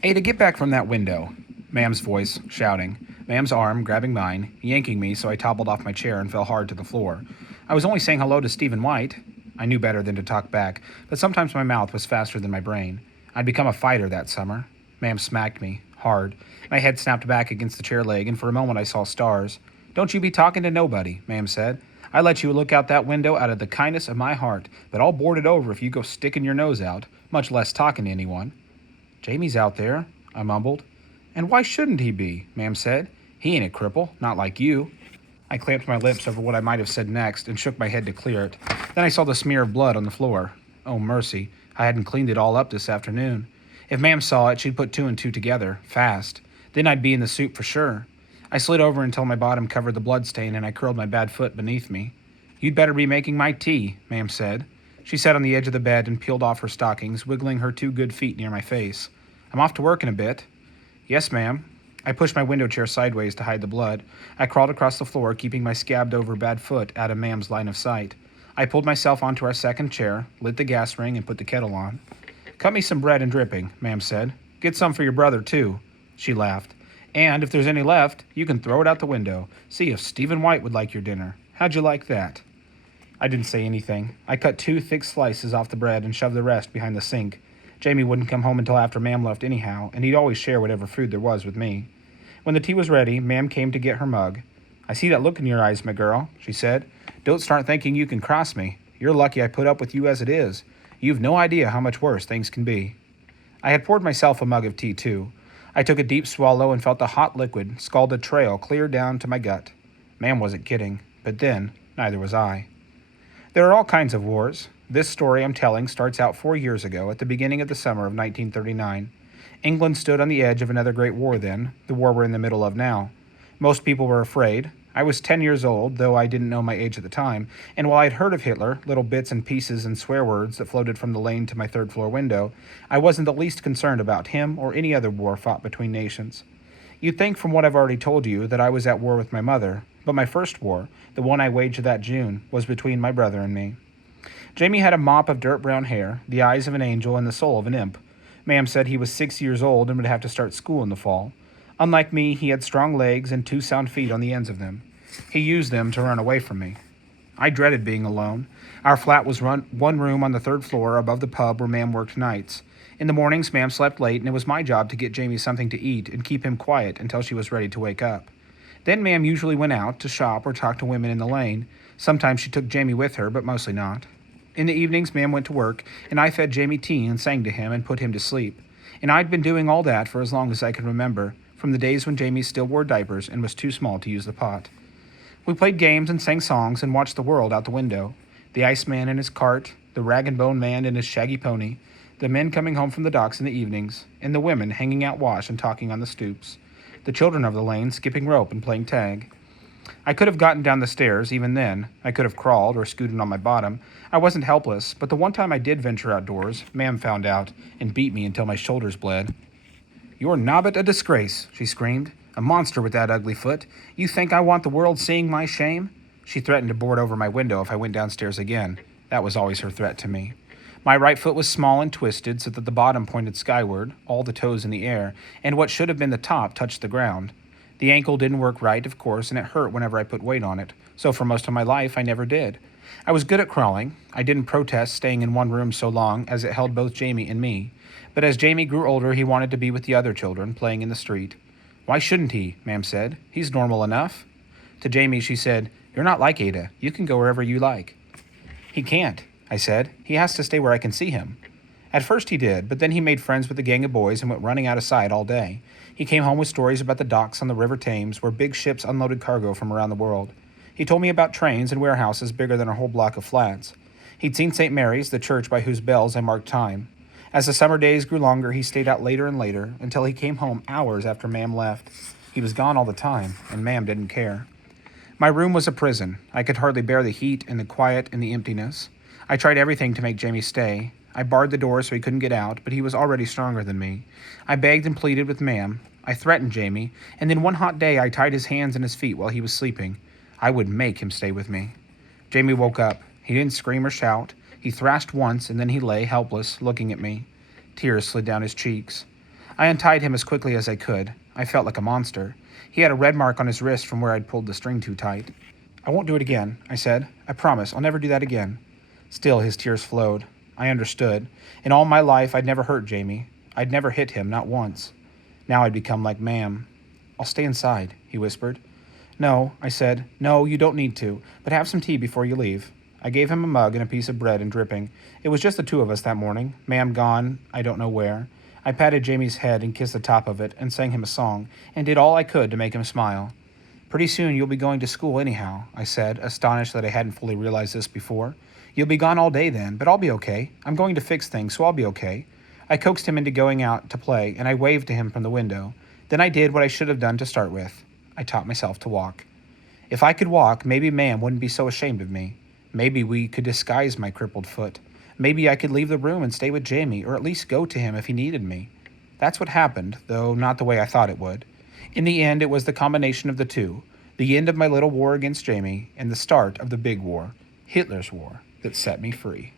Ada, get back from that window. Ma'am's voice, shouting. Ma'am's arm, grabbing mine, yanking me so I toppled off my chair and fell hard to the floor. I was only saying hello to Stephen White. I knew better than to talk back, but sometimes my mouth was faster than my brain. I'd become a fighter that summer. Ma'am smacked me, hard. My head snapped back against the chair leg, and for a moment I saw stars. Don't you be talking to nobody, Ma'am said. I let you look out that window out of the kindness of my heart, but I'll board it over if you go sticking your nose out, much less talking to anyone. Jamie's out there, I mumbled. And why shouldn't he be? Ma'am said. He ain't a cripple, not like you. I clamped my lips over what I might have said next and shook my head to clear it. Then I saw the smear of blood on the floor. Oh, mercy. I hadn't cleaned it all up this afternoon. If Ma'am saw it, she'd put two and two together, fast. Then I'd be in the soup for sure. I slid over until my bottom covered the blood stain and I curled my bad foot beneath me. You'd better be making my tea, Ma'am said. She sat on the edge of the bed and peeled off her stockings, wiggling her two good feet near my face. I'm off to work in a bit. Yes, ma'am. I pushed my window chair sideways to hide the blood. I crawled across the floor, keeping my scabbed over bad foot out of Ma'am's line of sight. I pulled myself onto our second chair, lit the gas ring, and put the kettle on. Cut me some bread and dripping, Ma'am said. Get some for your brother, too. She laughed. And if there's any left, you can throw it out the window. See if Stephen White would like your dinner. How'd you like that? I didn't say anything. I cut two thick slices off the bread and shoved the rest behind the sink. Jamie wouldn't come home until after Ma'am left anyhow, and he'd always share whatever food there was with me. When the tea was ready, Ma'am came to get her mug. I see that look in your eyes, my girl, she said. Don't start thinking you can cross me. You're lucky I put up with you as it is. You've no idea how much worse things can be. I had poured myself a mug of tea, too. I took a deep swallow and felt the hot liquid scald a trail clear down to my gut. Ma'am wasn't kidding, but then, neither was I. There are all kinds of wars. This story I'm telling starts out 4 years ago, at the beginning of the summer of 1939. England stood on the edge of another great war then, the war we're in the middle of now. Most people were afraid. I was 10 years old, though I didn't know my age at the time, and while I'd heard of Hitler, little bits and pieces and swear words that floated from the lane to my third-floor window, I wasn't the least concerned about him or any other war fought between nations. You'd think from what I've already told you that I was at war with my mother, but my first war, the one I waged that June, was between my brother and me. Jamie had a mop of dirt brown hair, the eyes of an angel, and the soul of an imp. Ma'am said he was 6 years old and would have to start school in the fall. Unlike me, he had strong legs and two sound feet on the ends of them. He used them to run away from me. I dreaded being alone. Our flat was one room on the third floor above the pub where Ma'am worked nights. In the mornings, Ma'am slept late, and it was my job to get Jamie something to eat and keep him quiet until she was ready to wake up. Then Ma'am usually went out to shop or talk to women in the lane. Sometimes she took Jamie with her, but mostly not. In the evenings, Ma'am went to work, and I fed Jamie tea and sang to him and put him to sleep. And I'd been doing all that for as long as I could remember, from the days when Jamie still wore diapers and was too small to use the pot. We played games and sang songs and watched the world out the window. The Iceman in his cart, the rag and bone man in his shaggy pony, the men coming home from the docks in the evenings, and the women hanging out wash and talking on the stoops. The children of the lane skipping rope and playing tag. I could have gotten down the stairs even then. I could have crawled or scooted on my bottom. I wasn't helpless, but the one time I did venture outdoors, Ma'am found out and beat me until my shoulders bled. You're nobbut a disgrace, she screamed. A monster with that ugly foot. You think I want the world seeing my shame? She threatened to board over my window if I went downstairs again. That was always her threat to me. My right foot was small and twisted so that the bottom pointed skyward, all the toes in the air, and what should have been the top touched the ground. The ankle didn't work right, of course, and it hurt whenever I put weight on it, so for most of my life I never did. I was good at crawling. I didn't protest staying in one room so long as it held both Jamie and me. But as Jamie grew older, he wanted to be with the other children, playing in the street. Why shouldn't he? Ma'am said. He's normal enough. To Jamie, she said, You're not like Ada. You can go wherever you like. He can't, I said. He has to stay where I can see him. At first he did, but then he made friends with a gang of boys and went running out of sight all day. He came home with stories about the docks on the River Thames where big ships unloaded cargo from around the world. He told me about trains and warehouses bigger than a whole block of flats. He'd seen St. Mary's, the church by whose bells I marked time. As the summer days grew longer, he stayed out later and later until he came home hours after Ma'am left. He was gone all the time, and Ma'am didn't care. My room was a prison. I could hardly bear the heat and the quiet and the emptiness. I tried everything to make Jamie stay. I barred the door so he couldn't get out, but he was already stronger than me. I begged and pleaded with Ma'am. I threatened Jamie, and then one hot day I tied his hands and his feet while he was sleeping. I would make him stay with me. Jamie woke up. He didn't scream or shout. He thrashed once, and then he lay, helpless, looking at me. Tears slid down his cheeks. I untied him as quickly as I could. I felt like a monster. He had a red mark on his wrist from where I'd pulled the string too tight. I won't do it again, I said. I promise, I'll never do that again. Still, his tears flowed. I understood. In all my life, I'd never hurt Jamie. I'd never hit him, not once. Now I'd become like Ma'am. I'll stay inside, he whispered. No, I said. No, you don't need to, but have some tea before you leave. I gave him a mug and a piece of bread and dripping. It was just the two of us that morning, Ma'am gone, I don't know where. I patted Jamie's head and kissed the top of it and sang him a song and did all I could to make him smile. Pretty soon you'll be going to school anyhow, I said, astonished that I hadn't fully realized this before. You'll be gone all day then, but I'll be okay. I'm going to fix things, so I'll be okay. I coaxed him into going out to play, and I waved to him from the window. Then I did what I should have done to start with. I taught myself to walk. If I could walk, maybe Ma'am wouldn't be so ashamed of me. Maybe we could disguise my crippled foot. Maybe I could leave the room and stay with Jamie, or at least go to him if he needed me. That's what happened, though not the way I thought it would. In the end, it was the combination of the two, the end of my little war against Jamie and the start of the big war, Hitler's war, that set me free.